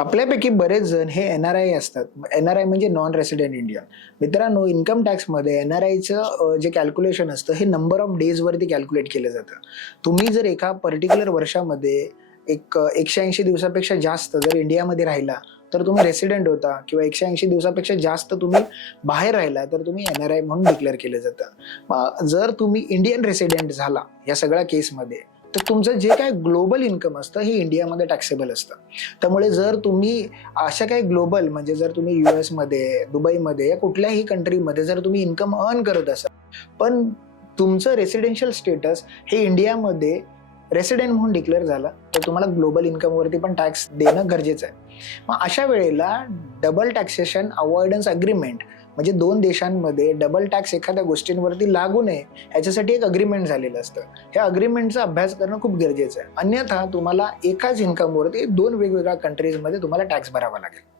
आपल्यापैकी बरेच जण हे NRI असतात. NRI म्हणजे नॉन रेसिडेंट इंडियन. मित्रांनो, इन्कम टॅक्समध्ये NRIचं जे कॅल्क्युलेशन असतं हे नंबर ऑफ डेजवरती कॅल्क्युलेट केलं जातं. तुम्ही जर एका पर्टिक्युलर वर्षामध्ये 180 दिवसापेक्षा जास्त जर इंडियामध्ये राहिला, तर तुम्ही रेसिडेंट होता किंवा 180 दिवसापेक्षा जास्त तुम्ही बाहेर राहिला, तर तुम्ही NRI म्हणून डिक्लेअर केलं जातं. मग जर तुम्ही इंडियन रेसिडेंट झाला या सगळ्या केसमध्ये, तर तुमचं जे काही ग्लोबल इन्कम असतं हे इंडियामध्ये टॅक्सेबल असतं. त्यामुळे जर तुम्ही अशा काही ग्लोबल म्हणजे जर तुम्ही US मध्ये, दुबईमध्ये या कुठल्याही कंट्रीमध्ये जर तुम्ही इन्कम अर्न करत असाल, पण तुमचं रेसिडेन्शियल स्टेटस हे इंडियामध्ये रेसिडेंट म्हणून डिक्लेअर झाला, तर तुम्हाला ग्लोबल इन्कमवरती पण टॅक्स देणं गरजेचं आहे. मग अशा वेळेला डबल टॅक्सेशन अवॉइडन्स अग्रीमेंट म्हणजे दोन देशांमध्ये डबल टॅक्स एखाद्या गोष्टींवरती लागू नये ह्याच्यासाठी एक अग्रीमेंट झालेलं असतं. ह्या अग्रीमेंटचा अभ्यास करणं खूप गरजेचं आहे. अन्यथा तुम्हाला एकाच इन्कमवरती दोन वेगवेगळ्या कंट्रीजमध्ये तुम्हाला टॅक्स भरावा लागेल.